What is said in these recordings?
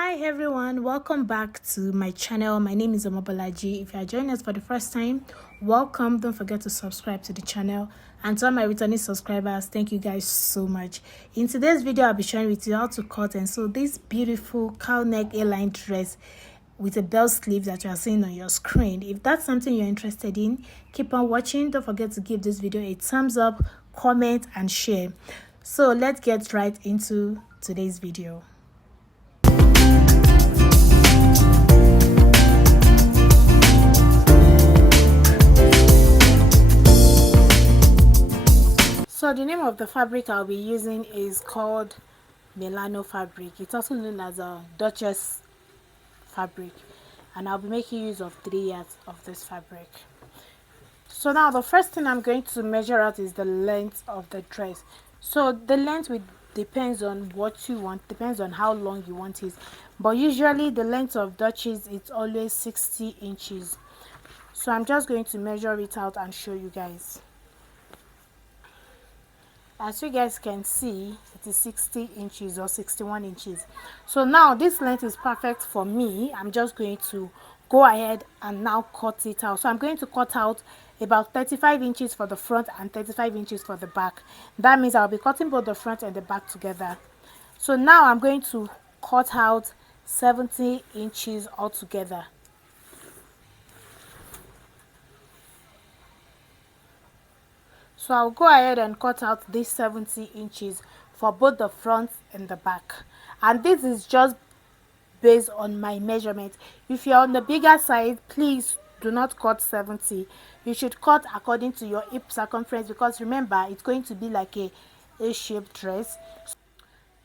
Hi everyone, welcome back to my channel. My name is Omobolaji. If you are joining us for the first time, welcome. Don't forget to subscribe to the channel, and to all my returning subscribers, thank you guys so much. In today's video, I'll be sharing with you how to cut and sew this beautiful cow neck A-line dress with a bell sleeve that you are seeing on your screen. If that's something you're interested in, keep on watching. Don't forget to give this video a thumbs up, comment and share. So let's get right into today's video. So the name of the fabric I'll be using is called Milano fabric. It's also known as a Duchess fabric, and I'll be making use of 3 yards of this fabric. So now the first thing I'm going to measure out is the length of the dress. So the length depends on what you want, depends on how long you want it, but usually the length of Duchess is always 60 inches. So I'm just going to measure it out and show you guys. As you guys can see, it is 60 inches or 61 inches. So now this length is perfect for me. I'm just going to go ahead and now cut it out. So I'm going to cut out about 35 inches for the front and 35 inches for the back. That means I'll be cutting both the front and the back together. So now I'm going to cut out 70 inches altogether. So I'll go ahead and cut out these 70 inches for both the front and the back. And this is just based on my measurement. If you're on the bigger side, please do not cut 70. You should cut according to your hip circumference, because remember, it's going to be like a A-shaped dress.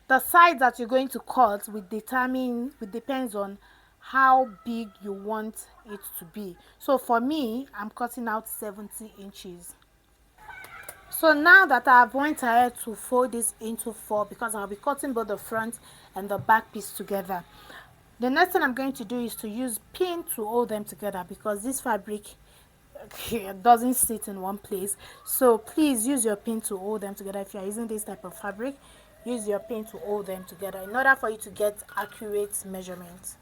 The size that you're going to cut depends on how big you want it to be. So for me, I'm cutting out 70 inches. So now that I've went ahead to fold this into 4, because I'll be cutting both the front and the back piece together. The next thing I'm going to do is to use pin to hold them together, because this fabric doesn't sit in one place. So please use your pin to hold them together. If you're using this type of fabric, use your pin to hold them together in order for you to get accurate measurements.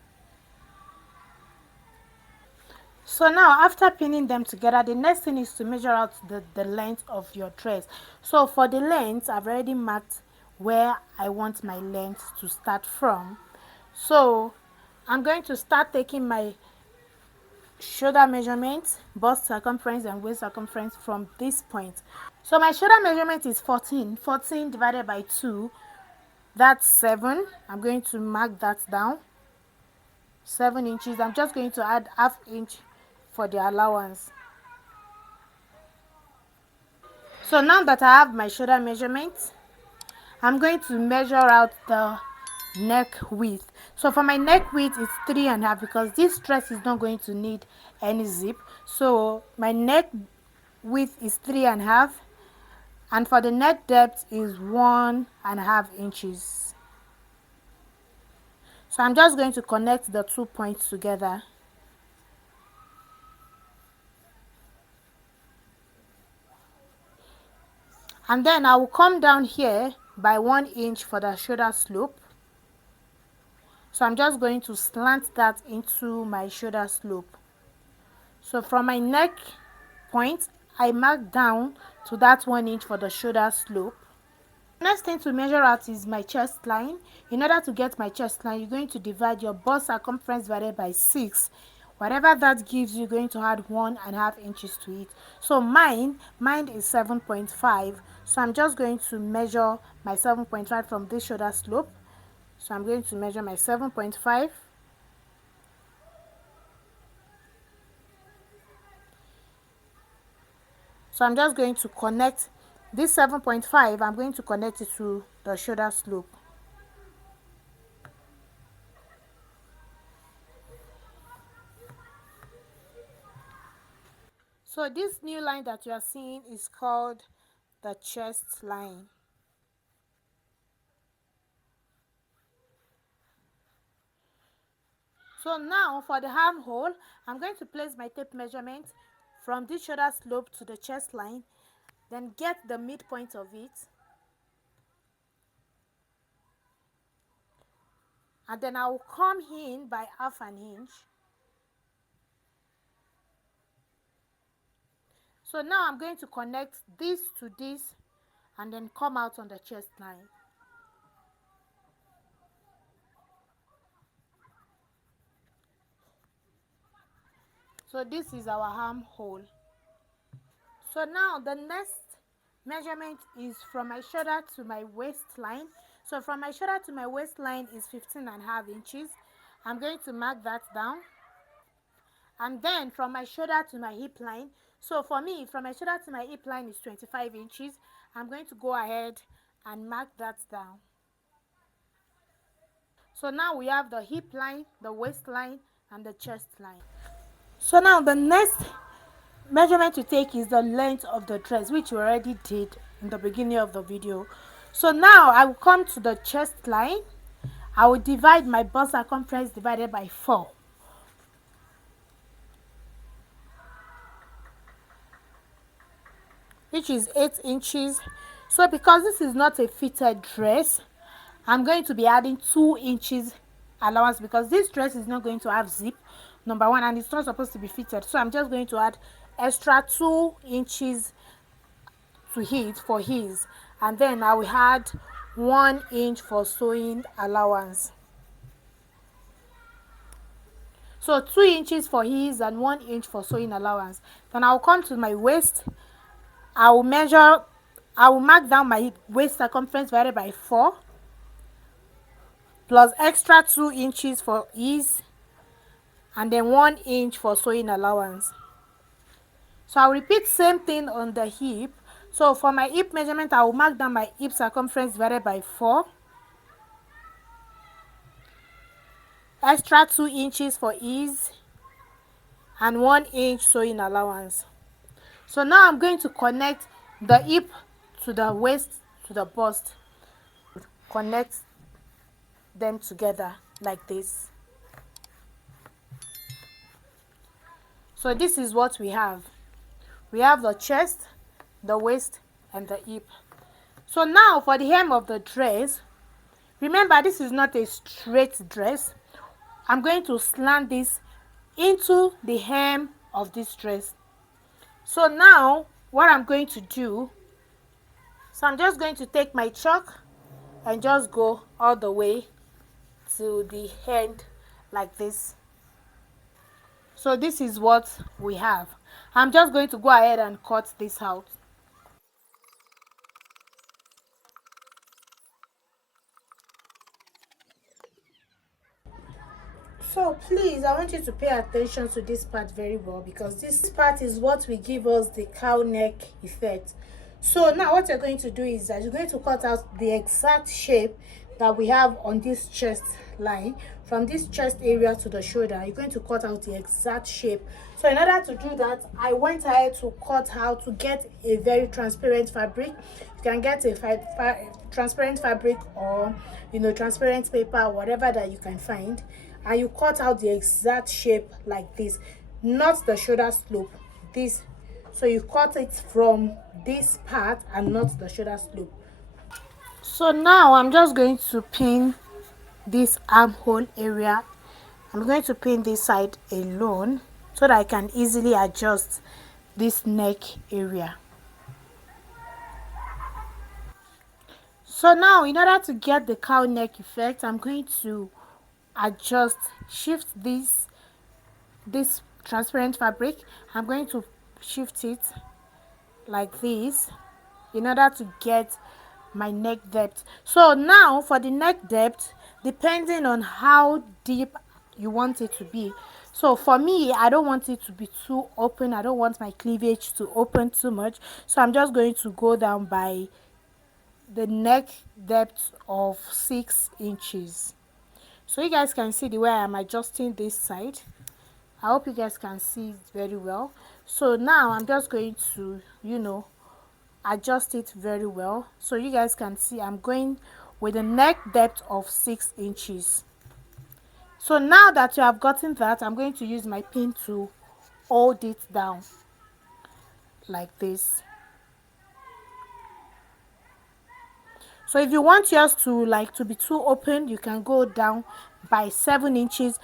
So now, after pinning them together, the next thing is to measure out the length of your dress. So for the length, I've already marked where I want my length to start from. So I'm going to start taking my shoulder measurement, bust circumference and waist circumference from this point. So my shoulder measurement is 14 divided by 2, that's 7. I'm going to mark that down, 7 inches. I'm just going to add ½ inch for the allowance. So now that I have my shoulder measurement, I'm going to measure out the neck width. So for my neck width, it's 3.5, because this dress is not going to need any zip. So my neck width is 3.5, and for the neck depth is 1.5 inches. So I'm just going to connect the 2 points together. And then I will come down here by 1 inch for the shoulder slope. So I'm just going to slant that into my shoulder slope. So from my neck point, I mark down to that 1 inch for the shoulder slope. Next thing to measure out is my chest line. In order to get my chest line, you're going to divide your bust circumference divided by 6. Whatever that gives you, you're going to add 1.5 inches to it. So mine is 7.5. So I'm just going to measure my 7.5 from this shoulder slope. So I'm going to measure my 7.5. So I'm just going to connect this 7.5. I'm going to connect it to the shoulder slope. So this new line that you are seeing is called the chest line. So now for the armhole, I'm going to place my tape measurement from this shoulder slope to the chest line, then get the midpoint of it and then I will come in by half an inch. So now I'm going to connect this to this and then come out on the chest line. So this is our armhole. So now the next measurement is from my shoulder to my waistline. So from my shoulder to my waistline is 15.5 inches. I'm going to mark that down. And then from my shoulder to my hip line, so for me, from my shoulder to my hip line is 25 inches. I'm going to go ahead and mark that down. So now we have the hip line, the waistline, and the chest line. So now the next measurement to take is the length of the dress, which we already did in the beginning of the video. So now I will come to the chest line. I will divide my bust circumference divided by 4, which is 8 inches. So because this is not a fitted dress, I'm going to be adding 2 inches allowance because this dress is not going to have zip, number one, and it's not supposed to be fitted. So I'm just going to add extra 2 inches to it for his, and then I will add 1 inch for sewing allowance. So 2 inches for his and 1 inch for sewing allowance. Then I'll come to my waist. I will mark down my waist circumference divided by 4 plus extra 2 inches for ease and then 1 inch for sewing allowance. So I'll repeat same thing on the hip. So for my hip measurement, I will mark down my hip circumference divided by 4, extra 2 inches for ease and 1 inch sewing allowance. So now I'm going to connect the hip to the waist to the bust. Connect them together like this. So this is what we have. We have the chest, the waist, and the hip. So now for the hem of the dress, remember this is not a straight dress. I'm going to slant this into the hem of this dress. So now what I'm going to do, so I'm just going to take my chalk and just go all the way to the end like this. So this is what we have. I'm just going to go ahead and cut this out. So please, I want you to pay attention to this part very well because this part is what will give us the cow neck effect. So now what you're going to do is that you're going to cut out the exact shape that we have on this chest line. From this chest area to the shoulder, you're going to cut out the exact shape. So in order to do that, I went ahead to cut how to get a very transparent fabric. You can get a transparent fabric or transparent paper, whatever that you can find, and you cut out the exact shape like this, not the shoulder slope, this. So you cut it from this part and not the shoulder slope. So now I'm just going to pin this armhole area. I'm going to pin this side alone so that I can easily adjust this neck area. So now in order to get the cow neck effect, I'm going to shift this transparent fabric. I'm going to shift it like this in order to get my neck depth. So now for the neck depth, depending on how deep you want it to be. So for me, I don't want it to be too open. I don't want my cleavage to open too much. So I'm just going to go down by the neck depth of 6 inches. So you guys can see the way I'm adjusting this side. I hope you guys can see it very well. So now I'm just going to adjust it very well so you guys can see I'm going with a neck depth of 6 inches. So now that you have gotten that, I'm going to use my pin to hold it down like this. So if you want yours to be too open, you can go down by 7 inches.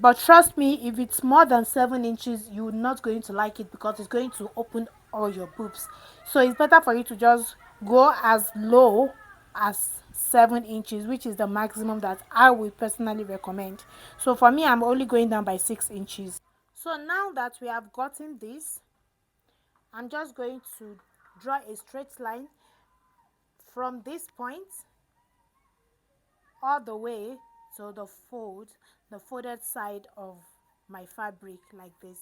But trust me, if it's more than 7 inches, you're not going to like it because it's going to open all your boobs. So it's better for you to just go as low as 7 inches, which is the maximum that I would personally recommend. So for me, I'm only going down by 6 inches. So now that we have gotten this, I'm just going to draw a straight line from this point all the way to the folded side of my fabric like this.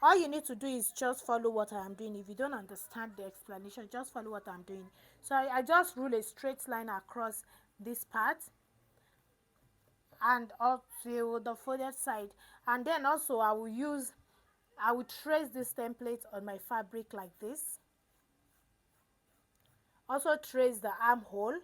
All you need to do is just follow what I am doing. If you don't understand the explanation, just follow what I'm doing. So I just rule a straight line across this part and up to the folded side, and then also I will trace this template on my fabric like this. Also trace the armhole.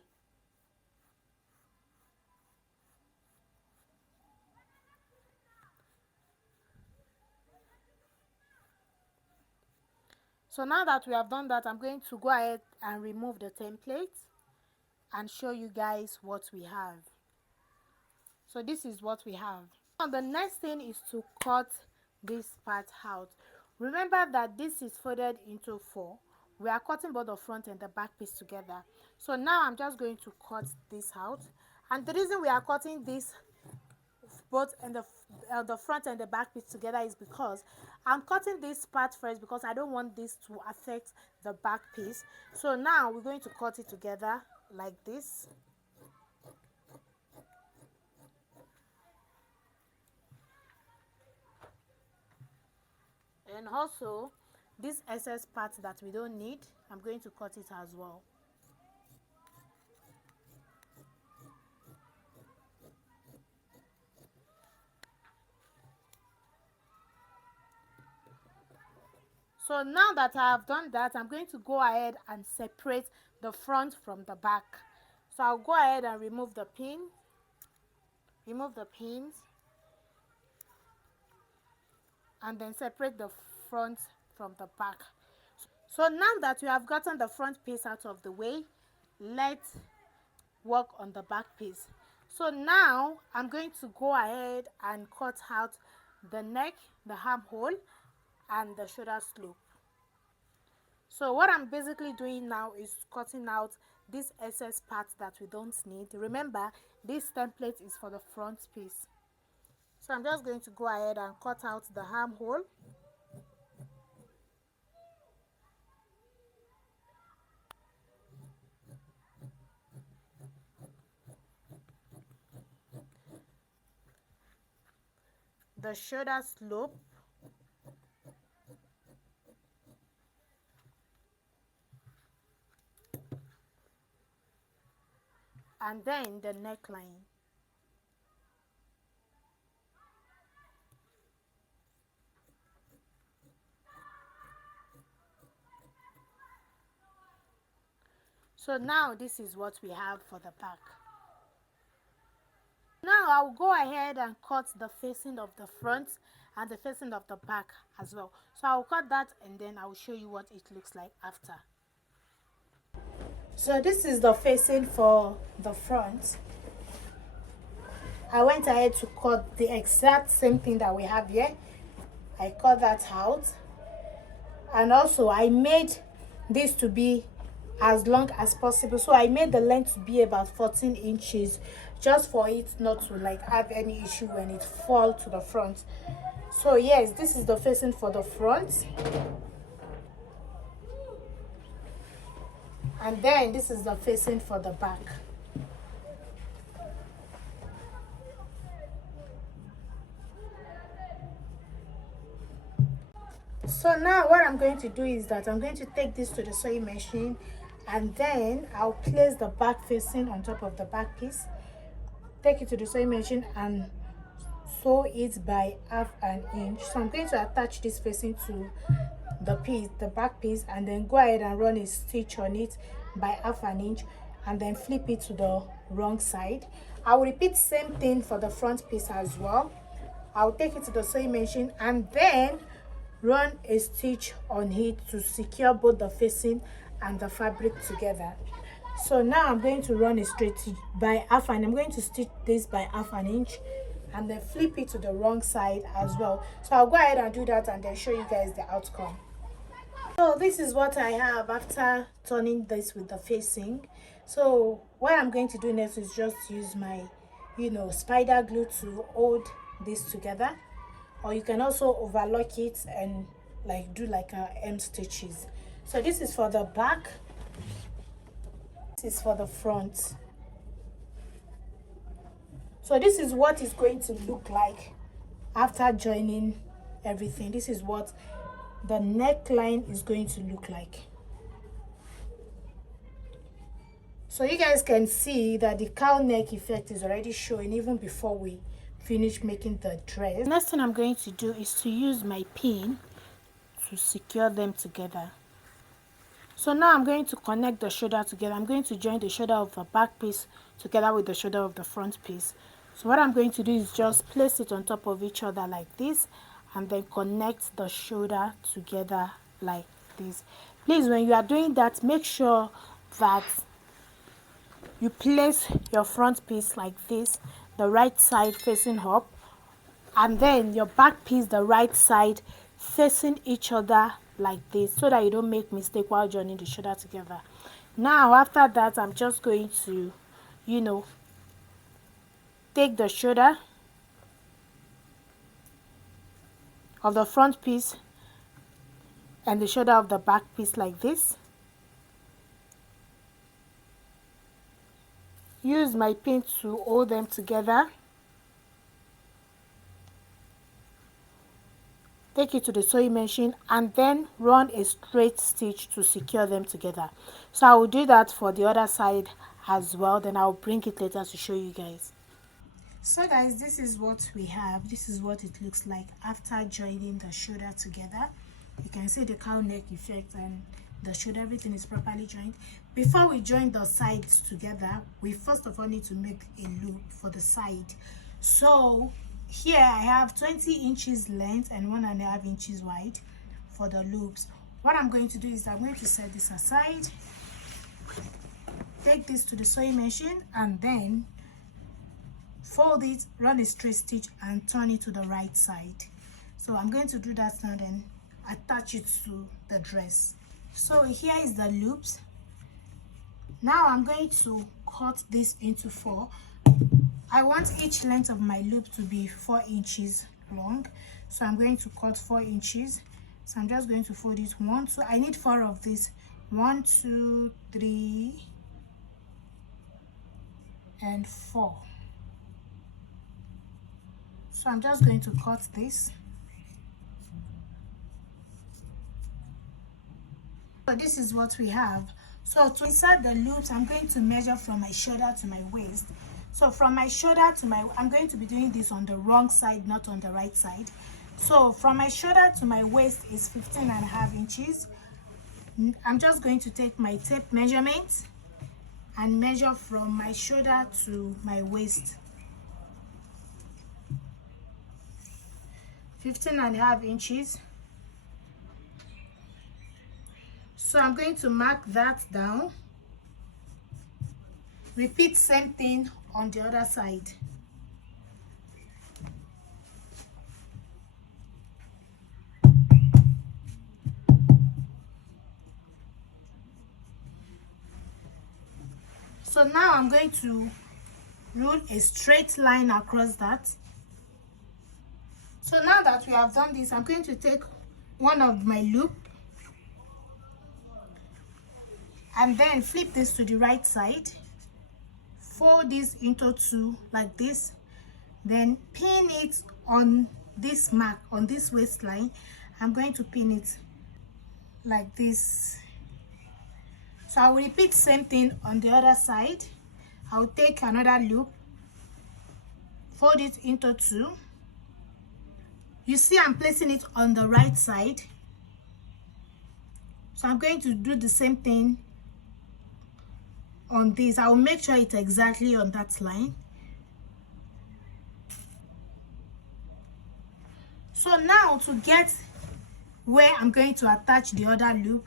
So now that we have done that, I'm going to go ahead and remove the template and show you guys what we have. So this is what we have. Now the next thing is to cut this part out. Remember that this is folded into 4. We are cutting both the front and the back piece together. So now I'm just going to cut this out. And the reason we are cutting this both and the front and the back piece together is because I'm cutting this part first because I don't want this to affect the back piece. So now we're going to cut it together like this. And also this excess part that we don't need, I'm going to cut it as well. So now that I have done that, I'm going to go ahead and separate the front from the back. So I'll go ahead and remove the pins, and then separate the front from the back. So now that we have gotten the front piece out of the way, let's work on the back piece. So now I'm going to go ahead and cut out the neck, the armhole, and the shoulder slope. So what I'm basically doing now is cutting out this excess part that we don't need. Remember, this template is for the front piece. So I'm just going to go ahead and cut out the armhole. The shoulder slope. And then the neckline. So now this is what we have for the back. Now I'll go ahead and cut the facing of the front and the facing of the back as well. So I'll cut that and then I'll show you what it looks like after. So this is the facing for the front. I went ahead to cut the exact same thing that we have here. I cut that out, and also I made this to be as long as possible. So I made the length to be about 14 inches just for it not to like have any issue when it falls to the front. So yes, this is the facing for the front, and then this is the facing for the back. So now what I'm going to do is that I'm going to take this to the sewing machine, and then I'll place the back facing on top of the back piece, take it to the sewing machine and sew it by half an inch. So I'm going to attach this facing to the back piece, and then go ahead and run a stitch on it by half an inch, and then flip it to the wrong side. I will repeat same thing for the front piece as well. I'll take it to the sewing machine and then run a stitch on it to secure both the facing and the fabric together. So now I'm going to run a straight stitch by half, and I'm going to stitch this by half an inch and then flip it to the wrong side as well. So I'll go ahead and do that and then show you guys the outcome. So this is what I have after turning this with the facing. So what I'm going to do next is just use my spider glue to hold this together, or you can also overlock it and like do like a hem stitches. So this is for the back, this is for the front. So this is what it's going to look like after joining everything. This is what the neckline is going to look like. So you guys can see that the cowl neck effect is already showing even before we finish making the dress. The next thing I'm going to do is to use my pin to secure them together. So now I'm going to connect the shoulder together. I'm going to join the shoulder of the back piece together with the shoulder of the front piece. So what I'm going to do is just place it on top of each other like this and then connect the shoulder together like this. Please, when you are doing that, make sure that you place your front piece like this, the right side facing up, and then your back piece the right side facing each other like this, so that you don't make mistake while joining the shoulder together. Now after that, I'm just going to take the shoulder of the front piece and the shoulder of the back piece like this. Use my pin to hold them together. Take it to the sewing machine and then run a straight stitch to secure them together. So I will do that for the other side as well, then I'll bring it later to show you guys. So guys, this is what we have. This is what it looks like after joining the shoulder together. You can see the cowl neck effect and the shoulder, everything is properly joined. Before we join the sides together, we first of all need to make a loop for the side. So here I have 20 inches length and 1.5 inches wide for the loops. What I'm going to do is I'm going to set this aside, take this to the sewing machine and then fold it, run a straight stitch and turn it to the right side. So I'm going to do that now, then attach it to the dress. So here is the loops. Now I'm going to cut this into 4. I want each length of my loop to be 4 inches long, so I'm going to cut 4 inches. So I'm just going to fold it 1, 2. I need 4 of these. 1, 2, 3 and 4. So I'm just going to cut this. So this is what we have. So to insert the loops, I'm going to measure from my shoulder to my waist. So from my shoulder to I'm going to be doing this on the wrong side, not on the right side. So from my shoulder to my waist is 15.5 inches. I'm just going to take my tape measurement and measure from my shoulder to my waist. 15.5 inches. So I'm going to mark that down. Repeat same thing on the other side. So now I'm going to rule a straight line across that. So now that we have done this, I'm going to take one of my loop and then flip this to the right side, fold this into 2 like this, then pin it on this mark, on this waistline. I'm going to pin it like this. So I will repeat same thing on the other side. I will take another loop, fold it into 2. You see I'm placing it on the right side, so I'm going to do the same thing on this. I will make sure it's exactly on that line. So now to get where I'm going to attach the other loop,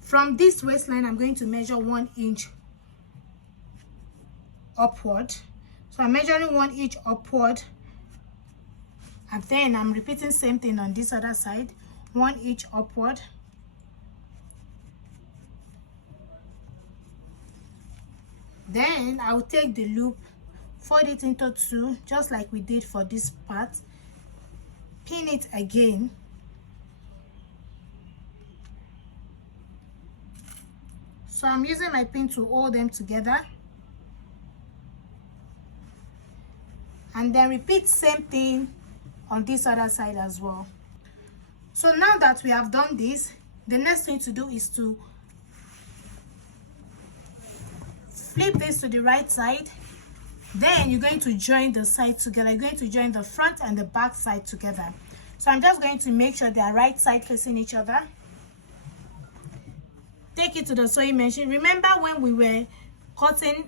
from this waistline I'm going to measure 1 inch upward. So I'm measuring 1 inch upward, and then I'm repeating same thing on this other side, 1 inch upward. Then I'll take the loop, fold it into 2, just like we did for this part, pin it again, so I'm using my pin to hold them together, and then repeat same thing on this other side as well. So now that we have done this, the next thing to do is to flip this to the right side. Then you're going to join the sides together. You're going to join the front and the back side together. So I'm just going to make sure they are right side facing each other. Take it to the sewing machine. Remember when we were cutting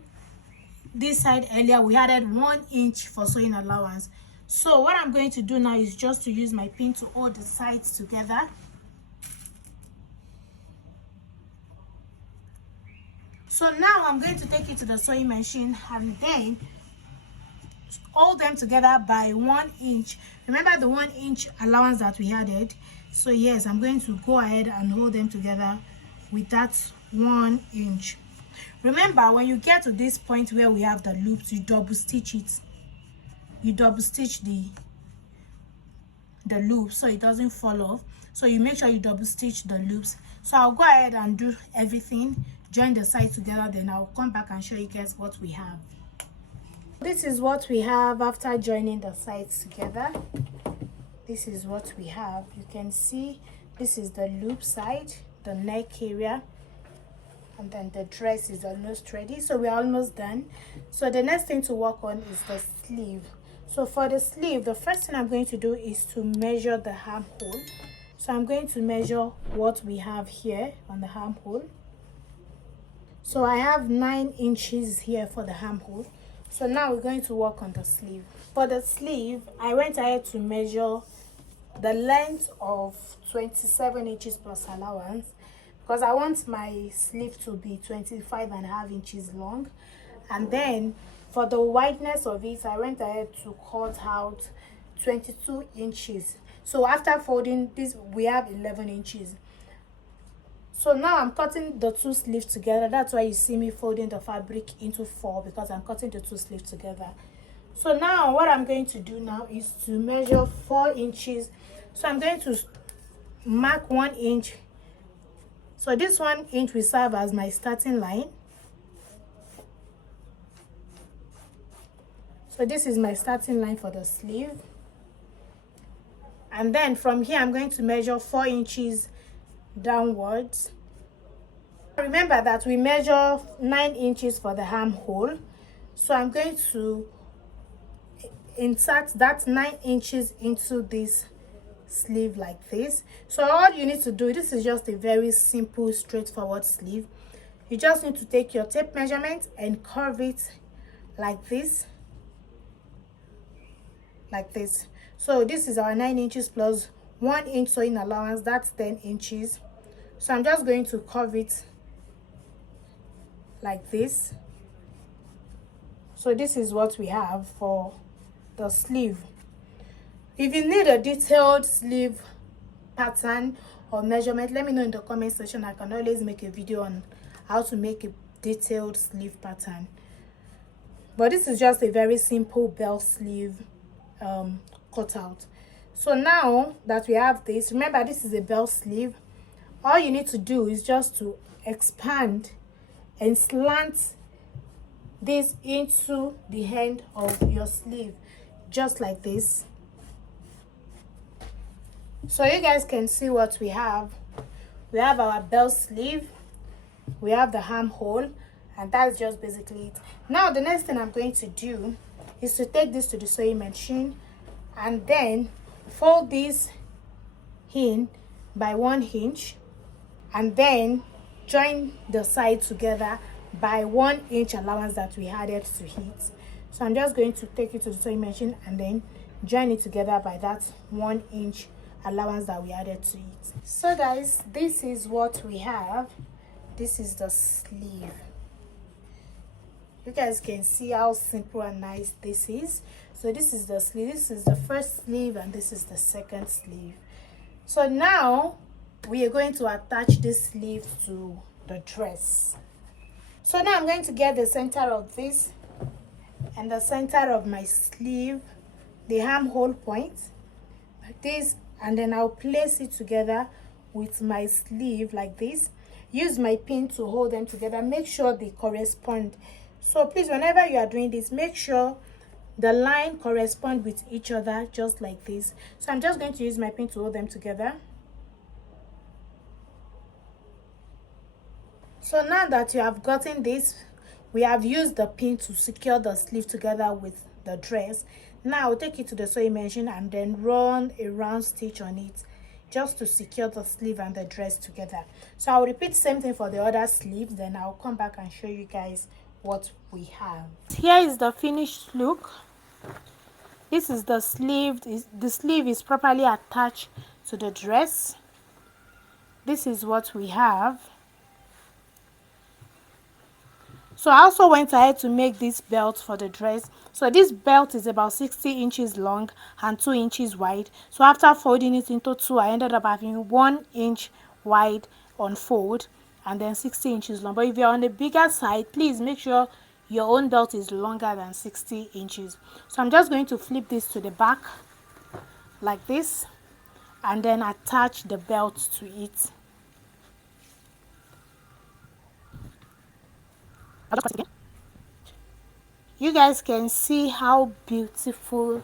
this side earlier, we added 1 inch for sewing allowance. So what I'm going to do now is just to use my pin to hold the sides together. So now I'm going to take it to the sewing machine and then hold them together by 1 inch. Remember the 1 inch allowance that we added? So yes, I'm going to go ahead and hold them together with that 1 inch. Remember, when you get to this point where we have the loops, you double stitch it. You double stitch the loop so it doesn't fall off. So you make sure you double stitch the loops. So I'll go ahead and do everything, join the sides together, then I'll come back and show you guys what we have. This is what we have after joining the sides together. This is what we have. You can see this is the loop side, the neck area, and then the dress is almost ready. So we're almost done. So the next thing to work on is the sleeve. So for the sleeve, the first thing I'm going to do is to measure the armhole. So I'm going to measure what we have here on the armhole. So I have 9 inches here for the armhole. So now we're going to work on the sleeve. For the sleeve, I went ahead to measure the length of 27 inches plus allowance, because I want my sleeve to be 25.5 inches long. And then for the wideness of it, I went ahead to cut out 22 inches. So after folding this, we have 11 inches. So now I'm cutting the 2 sleeves together. That's why you see me folding the fabric into 4, because I'm cutting the 2 sleeves together. So now what I'm going to do now is to measure 4 inches. So I'm going to mark 1 inch. So this 1 inch will serve as my starting line. So this is my starting line for the sleeve. And then from here, I'm going to measure 4 inches downwards. Remember that we measure 9 inches for the armhole. So I'm going to insert that 9 inches into this sleeve like this. So all you need to do, this is just a very simple, straightforward sleeve. You just need to take your tape measurement and curve it like this. Like this. So this is our 9 inches plus 1 inch sewing allowance, that's 10 inches. So I'm just going to curve it like this. So this is what we have for the sleeve. If you need a detailed sleeve pattern or measurement, let me know in the comment section. I can always make a video on how to make a detailed sleeve pattern. But this is just a very simple bell sleeve cutout. So now that we have this, remember this is a bell sleeve. All you need to do is just to expand and slant this into the end of your sleeve, just like this. So you guys can see what we have. We have our bell sleeve, we have the armhole, and that's just basically it. Now the next thing I'm going to do is to take this to the sewing machine and then fold this in by 1 inch and then join the side together by 1 inch allowance that we added to it. So I'm just going to take it to the sewing machine and then join it together by that 1 inch allowance that we added to it. So guys, this is what we have. This is the sleeve. You guys can see how simple and nice this is. So this is the sleeve, this is the first sleeve, and this is the second sleeve. So now we are going to attach this sleeve to the dress. So now I'm going to get the center of this and the center of my sleeve, the armhole point, like this, and then I'll place it together with my sleeve like this. Use my pin to hold them together. Make sure they correspond. So please, whenever you are doing this, make sure the line correspond with each other, just like this. So I'm just going to use my pin to hold them together. So now that you have gotten this, we have used the pin to secure the sleeve together with the dress. Now I'll take it to the sewing machine and then run a round stitch on it, just to secure the sleeve and the dress together. So I'll repeat the same thing for the other sleeve, then I'll come back and show you guys what we have. Here is the finished look. This is the sleeve. The sleeve is properly attached to the dress. This is what we have. So I also went ahead to make this belt for the dress. So this belt is about 60 inches long and 2 inches wide. So after folding it into two, I ended up having 1 inch wide on fold and then 60 inches long. But if you're on the bigger side, please make sure your own belt is longer than 60 inches. So I'm just going to flip this to the back like this and then attach the belt to it. You guys can see how beautiful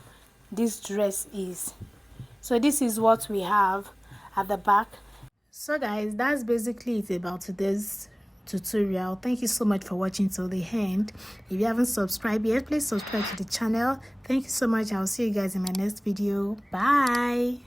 this dress is. So this is what we have at the back. So guys, that's basically it about today's tutorial. Thank you so much for watching till the end. If you haven't subscribed yet, please subscribe to the channel. Thank you so much. I'll see you guys in my next video. Bye.